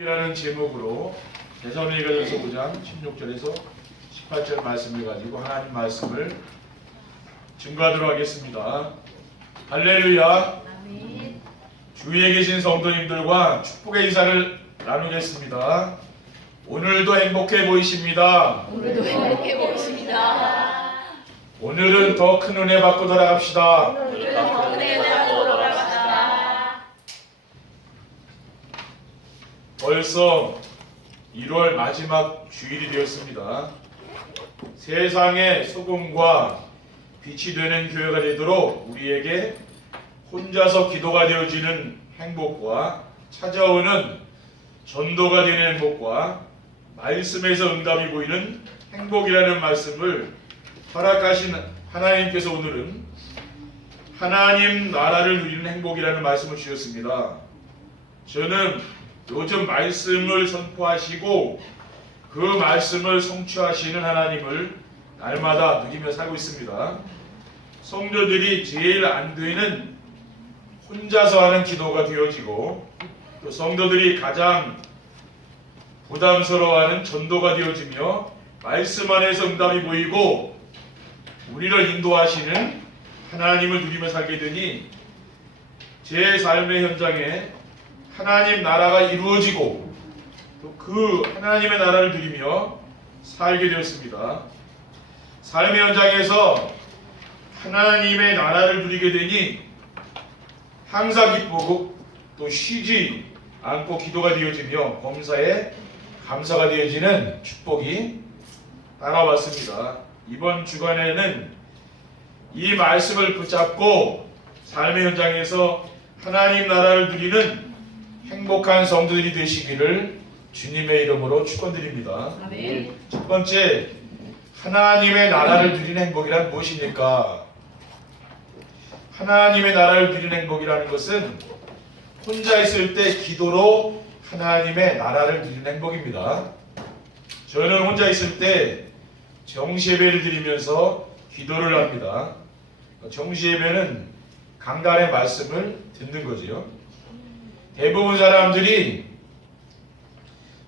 이라는 제목으로 데살로니가전서 5장 16절에서 18절 말씀을 가지고 하나님 말씀을 증거하도록 하겠습니다. 할렐루야. 아멘. 주위에 계신 성도님들과 축복의 인사를 나누겠습니다. 오늘도 행복해 보이십니다. 오늘도 행복해 보이십니다. 오늘은 더 큰 은혜 받고 돌아갑시다. 오늘은 더 은혜 받고 돌아갑시다. 벌써 1월 마지막 주일이 되었습니다. 세상의 소금과 빛이 되는 교회가 되도록 우리에게 혼자서 기도가 되어지는 행복과 찾아오는 전도가 되는 행복과 말씀에서 응답이 보이는 행복이라는 말씀을 허락하신 하나님께서 오늘은 하나님 나라를 누리는 행복이라는 말씀을 주셨습니다. 저는 요즘 말씀을 선포하시고 그 말씀을 성취하시는 하나님을 날마다 누리며 살고 있습니다. 성도들이 제일 안 되는 혼자서 하는 기도가 되어지고 또 성도들이 가장 부담스러워하는 전도가 되어지며 말씀 안에서 응답이 보이고 우리를 인도하시는 하나님을 누리며 살게 되니 제 삶의 현장에 하나님 나라가 이루어지고 또 그 하나님의 나라를 누리며 살게 되었습니다. 삶의 현장에서 하나님의 나라를 누리게 되니 항상 기쁘고 또 쉬지 않고 기도가 되어지며 범사에 감사가 되어지는 축복이 따라왔습니다. 이번 주간에는 이 말씀을 붙잡고 삶의 현장에서 하나님 나라를 누리는 행복한 성도들이 되시기를 주님의 이름으로 축원드립니다. 아멘. 첫 번째, 하나님의 나라를 누리는 행복이란 무엇입니까? 하나님의 나라를 누리는 행복이라는 것은 혼자 있을 때 기도로 하나님의 나라를 누리는 행복입니다. 저는 혼자 있을 때 정시예배를 드리면서 기도를 합니다. 정시예배는 강단의 말씀을 듣는 거지요. 대부분 사람들이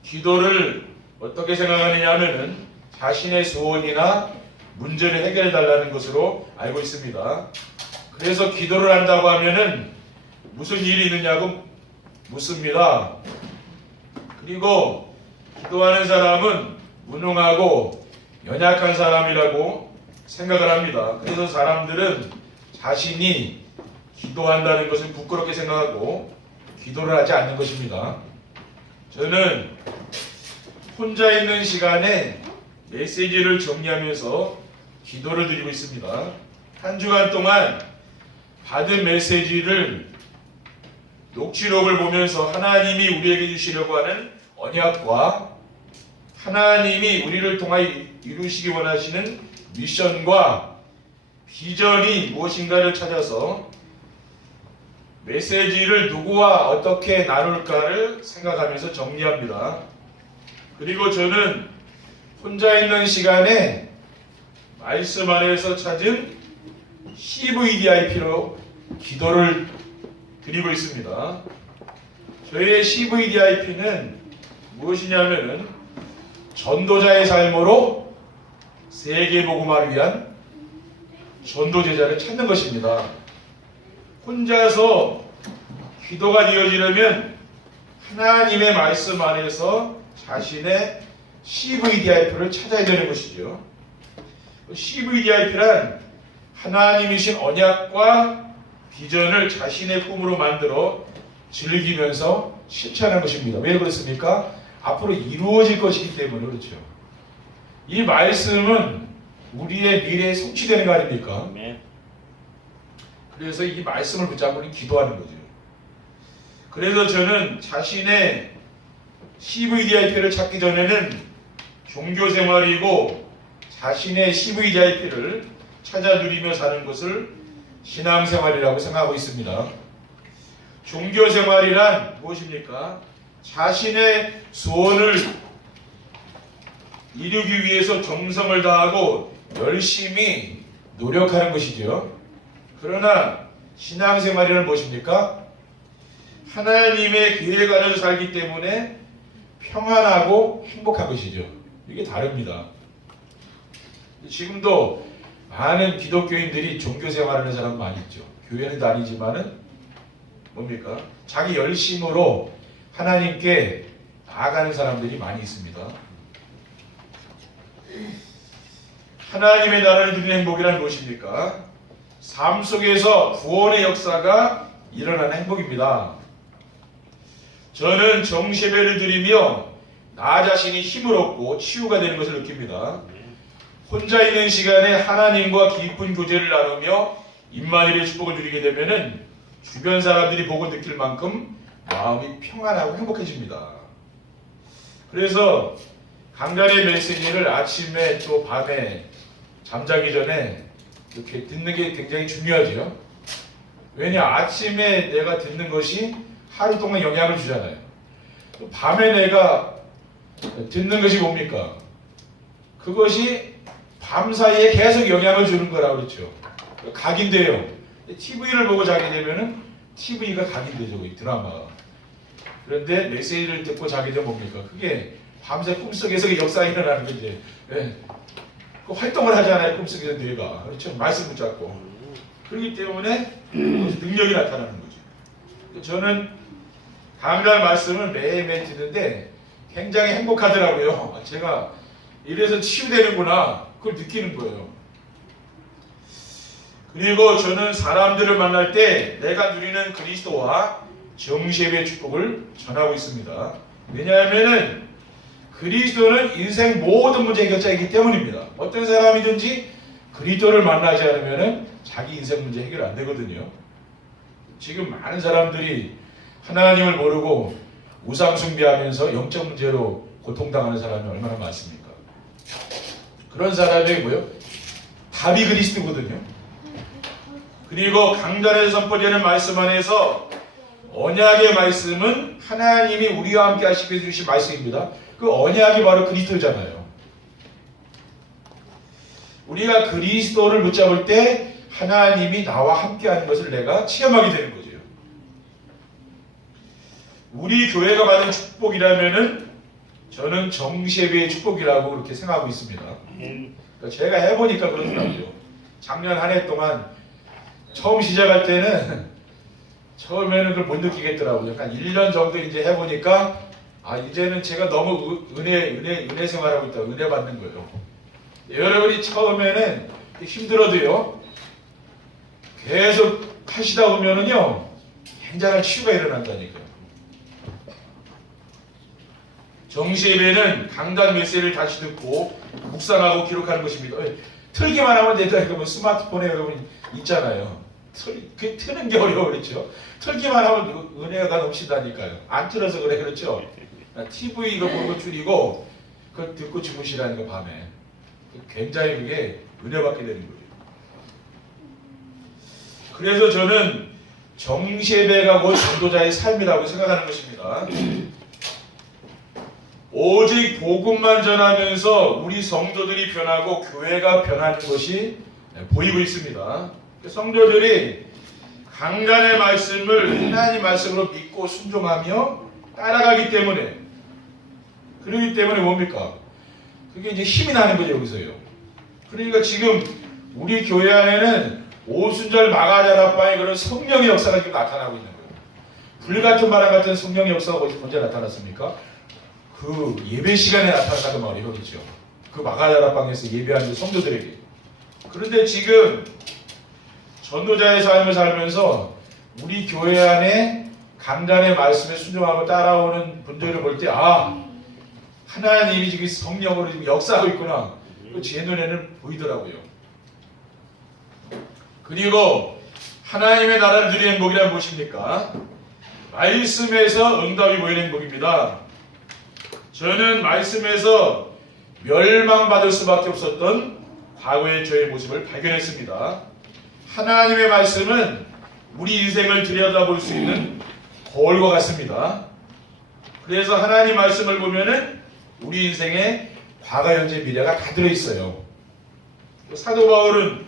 기도를 어떻게 생각하느냐 하면은 자신의 소원이나 문제를 해결해 달라는 것으로 알고 있습니다. 그래서 기도를 한다고 하면은 무슨 일이 있느냐고 묻습니다. 그리고 기도하는 사람은 무능하고 연약한 사람이라고 생각을 합니다. 그래서 사람들은 자신이 기도한다는 것을 부끄럽게 생각하고 기도를 하지 않는 것입니다. 저는 혼자 있는 시간에 메시지를 정리하면서 기도를 드리고 있습니다. 한 주간 동안 받은 메시지를 녹취록을 보면서 하나님이 우리에게 주시려고 하는 언약과 하나님이 우리를 통하여 이루시기 원하시는 미션과 비전이 무엇인가를 찾아서 메시지를 누구와 어떻게 나눌까를 생각하면서 정리합니다. 그리고 저는 혼자 있는 시간에 말씀 안에서 찾은 CVDIP로 기도를 드리고 있습니다. 저희의 CVDIP는 무엇이냐면은 전도자의 삶으로 세계복음화를 위한 전도제자를 찾는 것입니다. 혼자서 기도가 되어지려면 하나님의 말씀 안에서 자신의 CVDIP를 찾아야 되는 것이죠. CVDIP란 하나님이신 언약과 비전을 자신의 꿈으로 만들어 즐기면서 실천하는 것입니다. 왜 그렇습니까? 앞으로 이루어질 것이기 때문에 그렇죠. 이 말씀은 우리의 미래에 성취되는 거 아닙니까? 그래서 이 말씀을 붙잡고 기도하는 거죠. 그래서 저는 자신의 CVDIP를 찾기 전에는 종교생활이고 자신의 CVDIP를 찾아 누리며 사는 것을 신앙생활이라고 생각하고 있습니다. 종교생활이란 무엇입니까? 자신의 소원을 이루기 위해서 정성을 다하고 열심히 노력하는 것이죠. 그러나 신앙생활이란 무엇입니까? 하나님의 계획 안에서 살기 때문에 평안하고 행복한 것이죠. 이게 다릅니다. 지금도 많은 기독교인들이 종교 생활하는 사람 많이 있죠. 교회는 다니지만은 뭡니까? 자기 열심으로 하나님께 나아가는 사람들이 많이 있습니다. 하나님의 나라를 누리는 행복이란 무엇입니까? 삶 속에서 구원의 역사가 일어나는 행복입니다. 저는 정시예배를 드리며 나 자신이 힘을 얻고 치유가 되는 것을 느낍니다. 혼자 있는 시간에 하나님과 깊은 교제를 나누며 임마누엘의 축복을 누리게 되면은 주변 사람들이 보고 느낄 만큼 마음이 평안하고 행복해집니다. 그래서 강단의 메시지를 아침에 또 밤에 잠자기 전에 이렇게 듣는 게 굉장히 중요하죠. 왜냐, 아침에 내가 듣는 것이 하루 동안 영향을 주잖아요. 또 밤에 내가 듣는 것이 뭡니까? 그것이 밤 사이에 계속 영향을 주는 거라고 그랬죠. 각인돼요. TV를 보고 자게 되면은 TV가 각인되죠, 이 드라마가. 그런데 메시지를 듣고 자게 되면 뭡니까? 그게 밤새 꿈속에서 역사가 일어나는 거지. 네. 그 활동을 하잖아요, 꿈속에서 뇌가. 그렇죠? 말씀 붙잡고. 그렇기 때문에 능력이 나타나는 거죠. 저는 강단 말씀을 매일매일 듣는데 굉장히 행복하더라고요. 제가 이래서 치유되는구나, 그걸 느끼는 거예요. 그리고 저는 사람들을 만날 때 내가 누리는 그리스도와 정시예배의 축복을 전하고 있습니다. 왜냐하면은 그리스도는 인생 모든 문제 해결자이기 때문입니다. 어떤 사람이든지 그리스도를 만나지 않으면은 자기 인생 문제 해결 안 되거든요. 지금 많은 사람들이 하나님을 모르고 우상 숭배하면서 영적 문제로 고통당하는 사람이 얼마나 많습니까? 그런 사람이 뭐요? 답이 그리스도거든요. 그리고 강단에서 선포되는 말씀 안에서 언약의 말씀은 하나님이 우리와 함께 하시게 해주신 말씀입니다. 그 언약이 바로 그리스도잖아요. 우리가 그리스도를 붙잡을 때 하나님이 나와 함께하는 것을 내가 체험하게 되는 거죠. 우리 교회가 받은 축복이라면은 저는 정시예배의 축복이라고 그렇게 생각하고 있습니다. 그러니까 제가 해보니까 그렇더라고요. 작년 한 해 동안 처음 시작할 때는 처음에는 그걸 못 느끼겠더라고요. 약간 1년 정도 이제 해보니까 이제는 제가 너무 은혜 생활하고 있다, 은혜 받는 거예요. 여러분이 처음에는 힘들어도요, 계속 하시다 보면은요, 굉장한 치유가 일어난다니까요. 정시예배는 강단 메시지를 다시 듣고 묵상하고 기록하는 것입니다. 틀기만 하면 된다. 그러면 스마트폰에 여러분 있잖아요. 트는 게 어려워 그렇죠. 틀기만 하면 은혜가 넘친다니까요. 안 틀어서 그래 그렇죠. TV 이거 보고 줄이고 그걸 듣고 주무시라는 거 밤에. 굉장히 그게 은혜 받게 되는 거예요. 그래서 저는 정시예배가 곧 전도자의 삶이라고 생각하는 것입니다. 오직 복음만 전하면서 우리 성도들이 변하고 교회가 변하는 것이 보이고 있습니다. 성도들이 강단의 말씀을 하나님 말씀으로 믿고 순종하며 따라가기 때문에, 그러기 때문에 뭡니까? 그게 이제 힘이 나는 거죠, 여기서요. 그러니까 지금 우리 교회 안에는 오순절 마가다락방의 그런 성령의 역사가 지금 나타나고 있는 거예요. 불같은 바람 같은 성령의 역사가 언제 나타났습니까? 그 예배 시간에 나타났다고 말이에요, 그렇죠? 그 마가다락방에서 예배하는 성도들에게. 그런데 지금 전도자의 삶을 살면서 우리 교회 안에 강단의 말씀에 순종하고 따라오는 분들을 볼 때 하나님이 지금 성령으로 지금 역사하고 있구나. 제 눈에는 보이더라고요. 그리고 하나님의 나라를 누리는 행복이란 무엇입니까? 말씀에서 응답이 보이는 행복입니다. 저는 말씀에서 멸망받을 수밖에 없었던 과거의 저의 모습을 발견했습니다. 하나님의 말씀은 우리 인생을 들여다볼 수 있는 거울과 같습니다. 그래서 하나님 말씀을 보면은 우리 인생의 과거, 현재, 미래가 다 들어있어요. 사도 바울은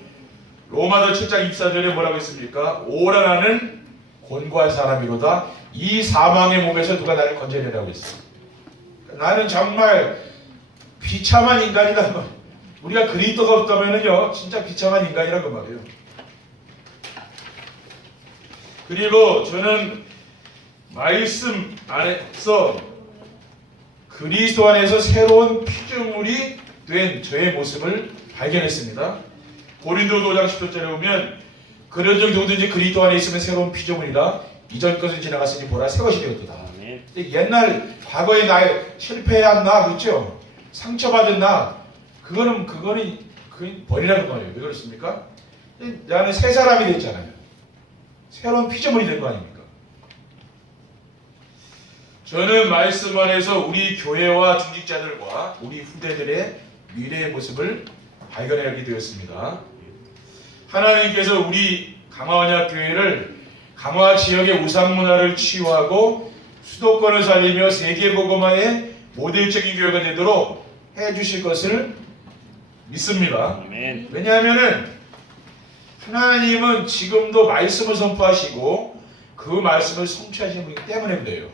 로마서 7장 24절에 뭐라고 했습니까? 오라 나는 곤고한 사람이로다. 이 사망의 몸에서 누가 나를 건져내라고 했어요. 나는 정말 비참한 인간이다. 우리가 그리스도가 없다면은요, 진짜 비참한 인간이라고 말이에요. 그리고 저는 말씀 안에서 그리스도 안에서 새로운 피조물이 된 저의 모습을 발견했습니다. 고린도서 5장 10절에 보면 그런 적 누구든지 그리스도 안에 있으면 새로운 피조물이라 이전 것은 지나갔으니 보라 새 것이 되었도다. 옛날 과거의 나의 실패한 나 그렇죠? 상처받은 나 그거는 버리라는 말이에요. 왜 그렇습니까? 나는 새 사람이 됐잖아요. 새로운 피조물이 된 거 아닙니까? 저는 말씀 안에서 우리 교회와 중직자들과 우리 후대들의 미래의 모습을 발견하게 되었습니다. 하나님께서 우리 강화언약교회를 강화 지역의 우상문화를 치유하고 수도권을 살리며 세계복음화의 모델적인 교회가 되도록 해주실 것을 믿습니다. 아멘. 왜냐하면은 하나님은 지금도 말씀을 선포하시고 그 말씀을 성취하시는 분이기 때문에 그래요.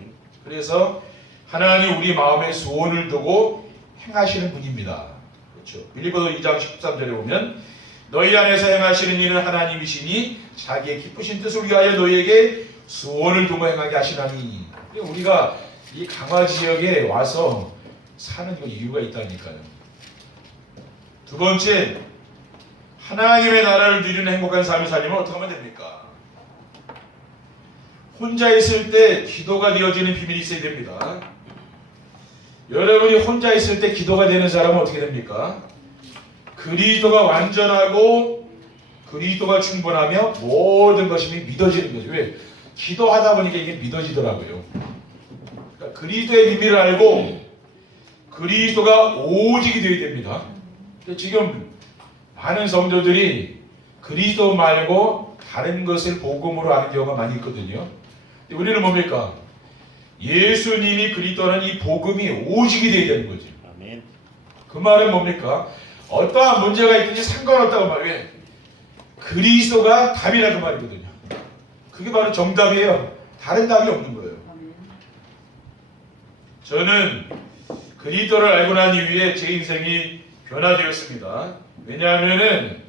그래서 하나님 우리 마음에 소원을 두고 행하시는 분입니다. 그렇죠. 빌립보서 2장 13절에 보면 너희 안에서 행하시는 일은 하나님이시니 자기의 기쁘신 뜻을 위하여 너희에게 소원을 두고 행하게 하시나니. 우리가 이 강화 지역에 와서 사는 이유가 있다니까요. 두 번째, 하나님의 나라를 누리는 행복한 삶을 살려면 어떻게 하면 됩니까? 혼자 있을 때 기도가 되어지는 비밀이 있어야 됩니다. 여러분이 혼자 있을 때 기도가 되는 사람은 어떻게 됩니까? 그리스도가 완전하고 그리스도가 충분하며 모든 것이 믿어지는 거죠. 왜? 기도하다 보니까 이게 믿어지더라고요. 그러니까 그리스도의 비밀을 알고 그리스도가 오직이 되어야 됩니다. 지금 많은 성도들이 그리스도 말고 다른 것을 복음으로 아는 경우가 많이 있거든요. 우리는 뭡니까? 예수님이 그리스도는 이 복음이 오직이 되어야 되는 거죠. 아멘. 그 말은 뭡니까? 어떠한 문제가 있든지 상관없다고 말이에요. 그리스도가 답이라 그 말이거든요. 그게 바로 정답이에요. 다른 답이 없는 거예요. 저는 그리스도를 알고 난 이후에 제 인생이 변화되었습니다. 왜냐하면은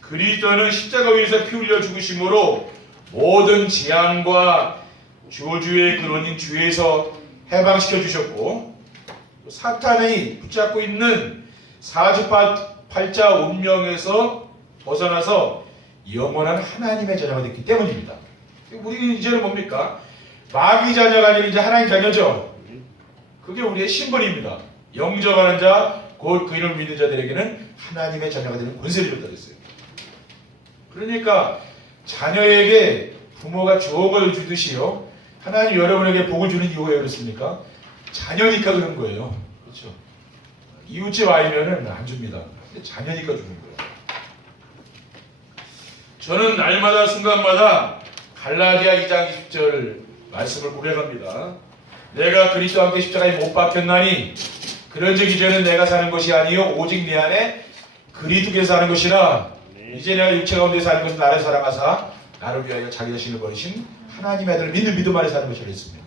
그리스도는 십자가 위에서 피 흘려 죽으심으로 모든 재앙과 저주의 근원인 죄에서 해방시켜 주셨고 사탄이 붙잡고 있는 사주팔자 운명에서 벗어나서 영원한 하나님의 자녀가 됐기 때문입니다. 우리는 이제는 뭡니까? 마귀 자녀가 아니라 이제 하나님 자녀죠. 그게 우리의 신분입니다. 영접하는 자, 곧 그 이름을 믿는 자들에게는 하나님의 자녀가 되는 권세를 줬다 그랬어요. 그러니까 자녀에게 부모가 주옥을 주듯이요. 하나님 여러분에게 복을 주는 이유가 왜 그렇습니까? 자녀니까 그런 거예요. 그렇죠. 이웃집 아이면은 안 줍니다. 근데 자녀니까 주는 거예요. 저는 날마다 순간마다 갈라디아 2장 20절 말씀을 고백합니다. 내가 그리스도와 함께 십자가에 못 박혔나니 그런즉 이제는 내가 사는 것이 아니요 오직 내 안에 그리스도께서 사는 것이라. 이제 내가 육체 가운데 사는 것은 나를 사랑하사 나를 위하여 자기 자신을 버리신 하나님의 아들을 믿는 믿음 안에 사는 것이라 했습니다.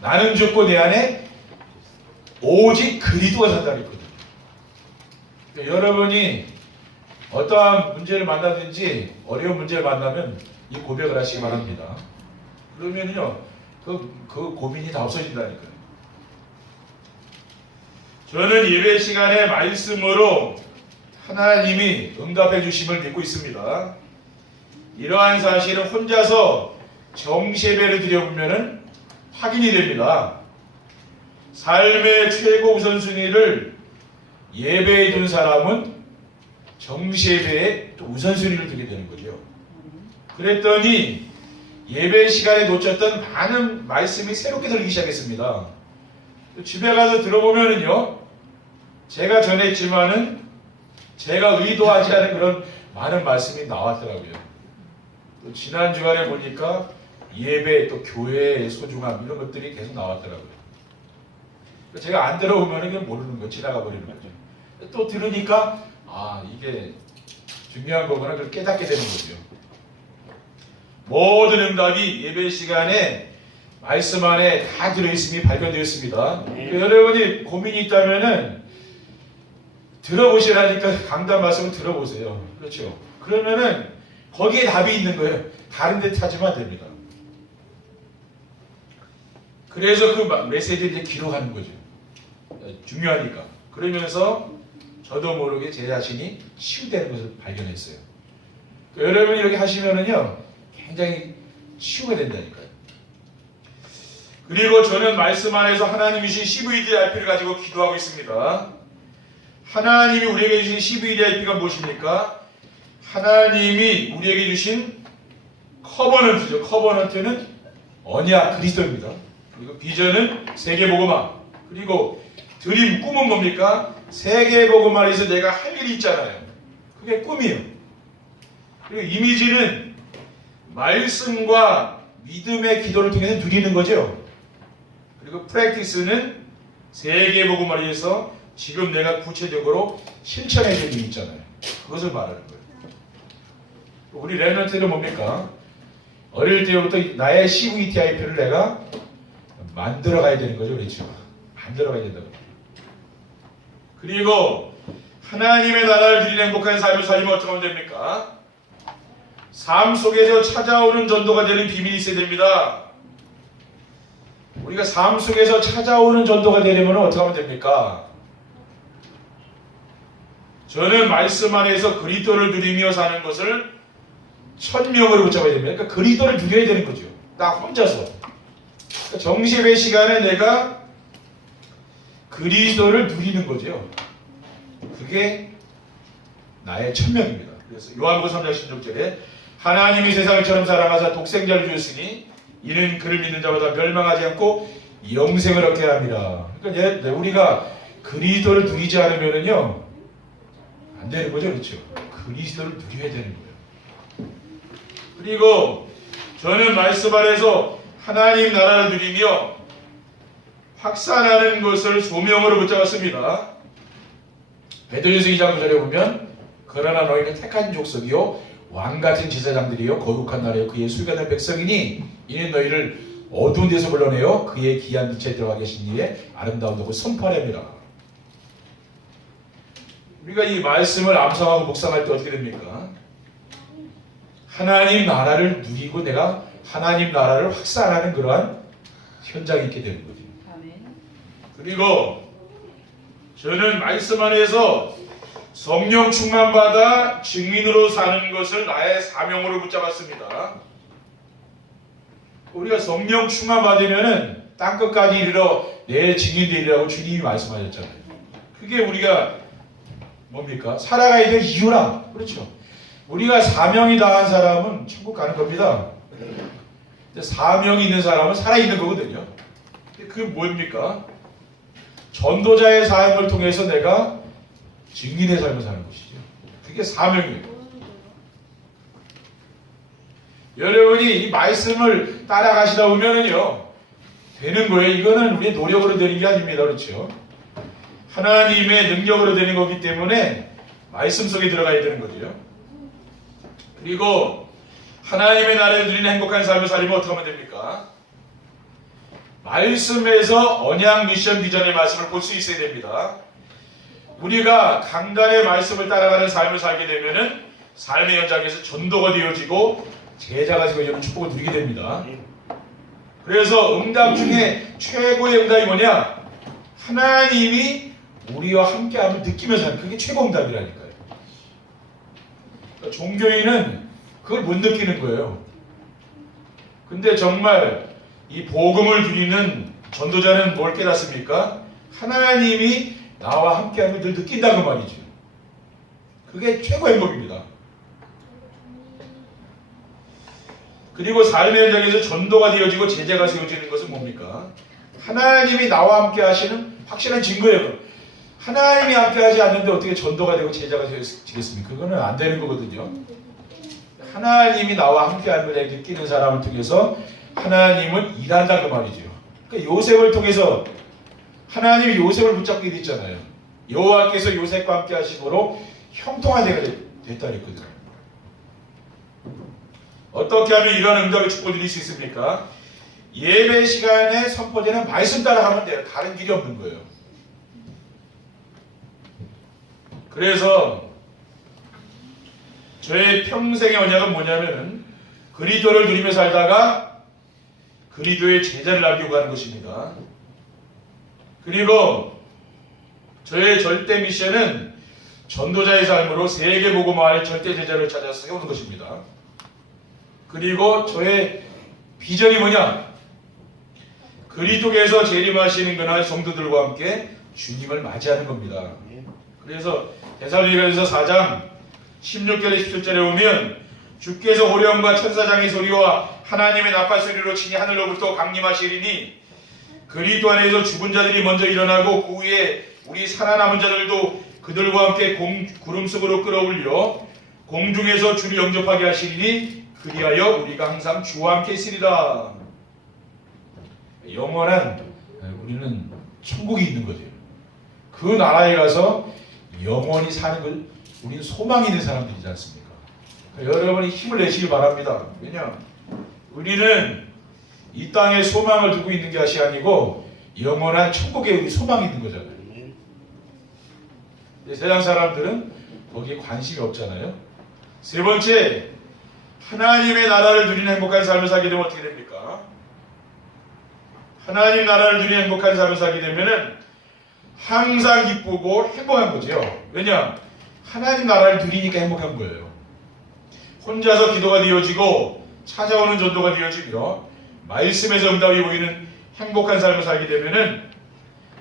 나는 죽고 내 안에 오직 그리스도가 산다고 했거든요. 그러니까 여러분이 어떠한 문제를 만나든지 어려운 문제를 만나면 이 고백을 하시기 바랍니다. 그러면요 그 고민이 다 없어진다니까요. 저는 예배 시간에 말씀으로 하나님이 응답해 주심을 믿고 있습니다. 이러한 사실은 혼자서 정시예배를 드려보면 확인이 됩니다. 삶의 최고 우선순위를 예배에 둔 사람은 정시예배에 또 우선순위를 두게 되는 거죠. 그랬더니 예배 시간에 놓쳤던 많은 말씀이 새롭게 들리기 시작했습니다. 집에 가서 들어보면은요, 제가 전했지만은 제가 의도하지 않은 그런 많은 말씀이 나왔더라고요. 또 지난 주간에 보니까 예배 또 교회의 소중함 이런 것들이 계속 나왔더라고요. 제가 안 들어보면은 그냥 모르는 거예요. 지나가 버리는 거죠. 또 들으니까 아 이게 중요한 거구나 그걸 깨닫게 되는 거죠. 모든 응답이 예배 시간에 말씀 안에 다 들어있음이 발견되었습니다. 여러분이 고민이 있다면은 들어보시라니까 강단 말씀을 들어보세요. 그렇죠? 그러면은 거기에 답이 있는 거예요. 다른 데 찾으면 안 됩니다. 그래서 그 메시지를 이제 기록하는 거죠. 중요하니까. 그러면서 저도 모르게 제 자신이 치유되는 것을 발견했어요. 여러분이 이렇게 하시면은요, 굉장히 치유가 된다니까요. 그리고 저는 말씀 안에서 하나님이 주신 CVDIP를 가지고 기도하고 있습니다. 하나님이 우리에게 주신 CVDIP가 무엇입니까? 하나님이 우리에게 주신 커버넌트죠. 커버넌트는 언약 그리스도입니다. 그리고 비전은 세계복음화. 그리고 드림 꿈은 뭡니까? 세계복음화에서 내가 할 일이 있잖아요. 그게 꿈이에요. 그리고 이미지는 말씀과 믿음의 기도를 통해서 누리는 거죠. 그리고 프랙티스는 세계복음화에서 지금 내가 구체적으로 실천해야 될 일이 있잖아요. 그것을 말하는 거예요. 우리 랩런트는 뭡니까? 어릴 때부터 나의 CVTIP를 내가 만들어 가야 되는 거죠. 그렇죠? 만들어 가야 된다고. 그리고 하나님의 나라를 누리는 행복한 삶을 살면 어떻게 하면 됩니까? 삶 속에서 찾아오는 전도가 되는 비밀이 있어야 됩니다. 우리가 삶 속에서 찾아오는 전도가 되려면 어떻게 하면 됩니까? 저는 말씀 안에서 그리스도를 누리며 사는 것을 천명으로 붙잡아야 됩니다. 그러니까 그리스도를 누려야 되는 거죠. 나 혼자서. 그러니까 정시의 시간에 내가 그리스도를 누리는 거죠. 그게 나의 천명입니다. 그래서 요한복음 3장 16절에 하나님이 세상을처럼 사랑하사 독생자를 주셨으니 이는 그를 믿는 자보다 멸망하지 않고 영생을 얻게 합니다. 그러니까 우리가 그리스도를 누리지 않으면은요 안 되는 거죠, 그렇죠? 그리스도를 누려야 되는 거예요. 그리고 저는 말씀 안에서 하나님 나라를 누리며 확산하는 것을 소명으로 붙잡았습니다. 베드로전서 2장 9절에 보면 그러나 너희는 택한 족속이요 왕같은 제사장들이요 거룩한 나라요 그의 수익하는 백성이니 이는 너희를 어두운 데서 불러내어 그의 귀한 빛에 들어가 계신 이의 아름다운 덕을 선포하렵니다. 우리가 이 말씀을 암송하고 묵상할 때 어떻게 됩니까? 하나님 나라를 누리고 내가 하나님 나라를 확산하는 그러한 현장이 있게 되는 거죠. 그리고 저는 말씀 안에서 성령 충만받아 증인으로 사는 것을 나의 사명으로 붙잡았습니다. 우리가 성령 충만받으면은 땅끝까지 이르러 내 증인되리라고 주님이 말씀하셨잖아요. 그게 우리가 뭡니까? 살아가야 될 이유라. 그렇죠. 우리가 사명이 다한 사람은 천국 가는 겁니다. 근데 사명이 있는 사람은 살아있는 거거든요. 근데 그게 뭡니까? 전도자의 삶을 통해서 내가 증인의 삶을 사는 것이죠. 그게 사명이에요. 여러분이 이 말씀을 따라가시다 보면은요, 되는 거예요. 이거는 우리의 노력으로 되는 게 아닙니다. 그렇죠? 하나님의 능력으로 되는 거기 때문에 말씀 속에 들어가야 되는 거죠. 그리고 하나님의 나라를 누리는 행복한 삶을 살리면 어떻게 하면 됩니까? 말씀에서 언약 미션 비전의 말씀을 볼 수 있어야 됩니다. 우리가 강단의 말씀을 따라가는 삶을 살게 되면은 삶의 현장에서 전도가 되어지고 제자가 되어지는 축복을 누리게 됩니다. 그래서 응답 중에 최고의 응답이 뭐냐? 하나님이 우리와 함께함을 느끼면서 하는 그게 최고 응답이라니까요. 그러니까 종교인은 그걸 못 느끼는 거예요. 근데 정말 이 복음을 누리는 전도자는 뭘 깨닫습니까? 하나님이 나와 함께함을 늘 느낀다는 말이죠. 그게 최고의 행복입니다. 그리고 삶의 현장에서 전도가 되어지고 제자가 세워지는 것은 뭡니까? 하나님이 나와 함께 하시는 확실한 증거예요. 하나님이 함께 하지 않는데 어떻게 전도가 되고 제자가 되겠습니까? 그거는 안 되는 거거든요. 하나님이 나와 함께 하는 걸 느끼는 사람을 통해서 하나님은 일한다 그 말이죠. 그러니까 요셉을 통해서 하나님이 요셉을 붙잡게 됐잖아요. 여호와께서 요셉과 함께 하심으로 형통한 자가 됐다 그랬거든요. 어떻게 하면 이런 응답의 축복을 드릴 수 있습니까? 예배 시간에 선포되는 말씀 따라 하면 돼요. 다른 길이 없는 거예요. 그래서 저의 평생의 언약은 뭐냐면은 그리스도를 누리며 살다가 그리스도의 제자를 남기고 가는 것입니다. 그리고 저의 절대 미션은 전도자의 삶으로 세계 복음화의 절대 제자를 찾아서 세우는 것입니다. 그리고 저의 비전이 뭐냐? 그리스도께서 재림하시는 그날 성도들과 함께 주님을 맞이하는 겁니다. 그래서 데살로니가서 4장 16절에 17절에 보면 주께서 호령과 천사장의 소리와 하나님의 나팔 소리로 친히 하늘로부터 강림하시리니 그리스도 안에서 죽은 자들이 먼저 일어나고 그 후에 우리 살아남은 자들도 그들과 함께 구름 속으로 끌어올려 공중에서 주를 영접하게 하시리니 그리하여 우리가 항상 주와 함께 있으리라. 영원한 우리는 천국이 있는 거죠. 그 나라에 가서 영원히 사는 걸 우리는 소망이 있는 사람들이지 않습니까? 여러분이 힘을 내시기 바랍니다. 왜냐? 우리는 이 땅에 소망을 두고 있는 것이 아니고 영원한 천국에 우리 소망이 있는 거잖아요. 세상 사람들은 거기에 관심이 없잖아요. 세 번째, 하나님의 나라를 누리는 행복한 삶을 살게 되면 어떻게 됩니까? 하나님 나라를 누리는 행복한 삶을 살게 되면은 항상 기쁘고 행복한 거죠. 왜냐? 하나님 나라를 누리니까 행복한 거예요. 혼자서 기도가 되어지고 찾아오는 전도가 되어지며 말씀에서 응답이 보이는 행복한 삶을 살게 되면은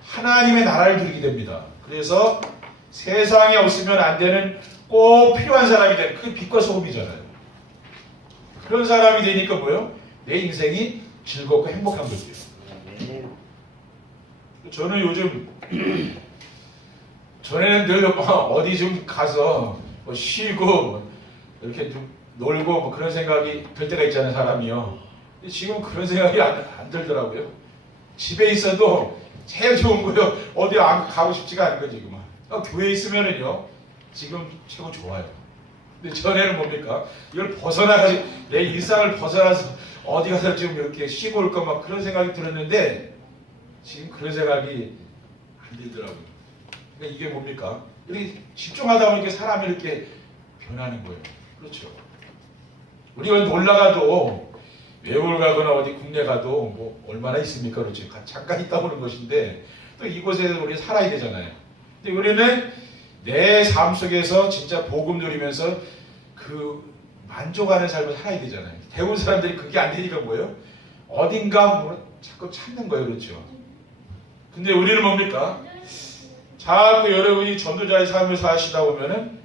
하나님의 나라를 누리게 됩니다. 그래서 세상에 없으면 안 되는 꼭 필요한 사람이 되는 그 빛과 소금이잖아요. 그런 사람이 되니까 뭐예요? 내 인생이 즐겁고 행복한 거죠. 저는 요즘 전에는 늘 어디 좀 가서 쉬고 이렇게 좀 놀고 뭐 그런 생각이 들 때가 있잖아요, 사람이요. 근데 지금 그런 생각이 안 들더라고요. 집에 있어도 제일 좋은 거예요. 어디 안 가고 싶지가 않은 거죠, 지금. 교회에 있으면은요, 지금 최고 좋아요. 근데 전에는 뭡니까? 이걸 벗어나가지고 내 일상을 벗어나서 어디 가서 좀 이렇게 쉬고 올까 막 그런 생각이 들었는데 지금 그런 생각이 안 들더라고요. 그러니까 이게 뭡니까? 이렇게 집중하다 보니까 사람이 이렇게 변하는 거예요. 그렇죠. 우리가 놀러가도 외국을 가거나 어디 국내 가도 뭐 얼마나 있습니까? 그렇죠. 잠깐 있다 오는 것인데 또 이곳에 우리 살아야 되잖아요. 근데 우리는 내 삶 속에서 진짜 복음 누리면서 그 만족하는 삶을 살아야 되잖아요. 대부분 사람들이 그게 안 되니까 뭐예요? 어딘가 뭐 자꾸 찾는 거예요. 그렇죠. 근데 우리는 뭡니까? 자꾸 여러분이 전도자의 삶을 사시다 보면은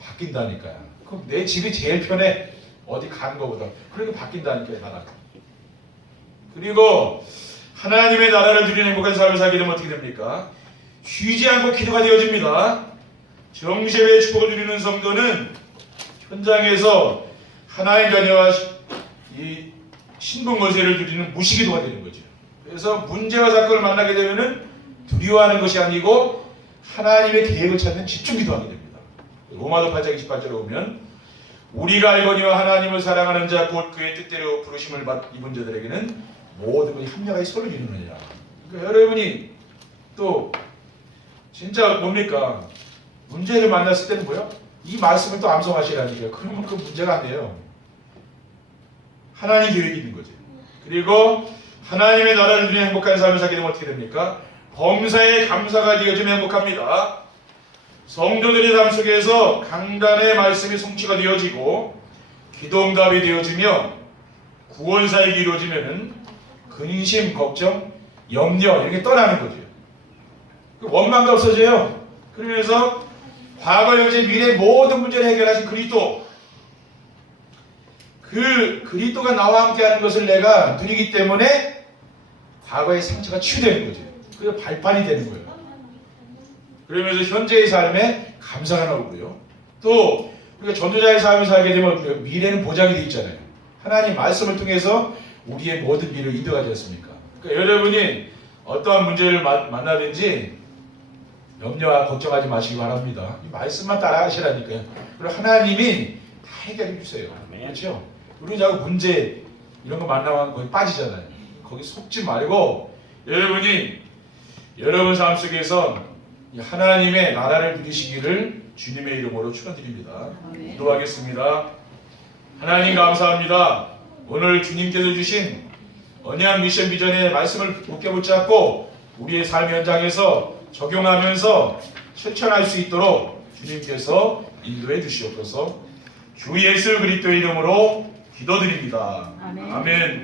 바뀐다니까요. 그럼 내 집이 제일 편해. 어디 가는 것보다. 그러니까 바뀐다니까요, 나라가. 그리고 하나님의 나라를 누리는 행복한 삶을 살게 되면 어떻게 됩니까? 쉬지 않고 기도가 되어집니다. 정시의 축복을 누리는 성도는 현장에서 하나님 자녀와 이 신분 권세를 누리는 무시기도가 되는 거죠. 그래서 문제와 사건을 만나게 되면은 두려워하는 것이 아니고 하나님의 계획을 찾는 집중기도하게 됩니다. 로마서 8장 28절에 보면 우리가 알거니와 하나님을 사랑하는 자 곧 그의 뜻대로 부르심을 입은 자들에게는 모든 것이 합력하여 선을 이루느니라. 그러니까 여러분이 또 진짜 뭡니까? 문제를 만났을 때는 뭐야? 이 말씀을 또 암송하시라니까요. 그러면 그 문제가 안 돼요. 하나님 계획이 있는 거죠. 그리고 하나님의 나라를 누리는 행복한 삶을 살게 되면 어떻게 됩니까? 범사에 감사가 되어지면 행복합니다. 성도들의 삶 속에서 강단의 말씀이 성취가 되어지고 기도응답이 되어지며 구원사역이 이루어지면 근심, 걱정, 염려 이렇게 떠나는 거죠. 원망도 없어져요. 그러면서 과거, 현재, 미래 모든 문제를 해결하신 그리스도, 그 그리스도가 나와 함께하는 것을 내가 누리기 때문에 과거의 상처가 치유되는 거죠. 그게 발판이 되는 거예요. 그러면서 현재의 삶에 감사가 나오고요. 또 우리가 전도자의 삶을 살게 되면 미래는 보장이 되어 있잖아요. 하나님 말씀을 통해서 우리의 모든 미래를 이루어가지 않습니까? 그러니까 여러분이 어떠한 문제를 만나든지 염려와 걱정하지 마시기 바랍니다. 이 말씀만 따라하시라니까요. 그리고 하나님이 다 해결해 주세요. 그렇죠? 우리 자꾸 문제 이런 거 만나면 거기 빠지잖아요. 거기 속지 말고 여러분이 여러분 삶 속에서 이 하나님의 나라를 누리시기를 주님의 이름으로 축원드립니다. 기도하겠습니다. 하나님 감사합니다. 오늘 주님께서 주신 언약 미션 비전의 말씀을 굳게 붙잡고 우리의 삶 현장에서 적용하면서 실천할 수 있도록 주님께서 인도해 주시옵소서. 주 예수 그리스도의 이름으로 기도드립니다. 아멘.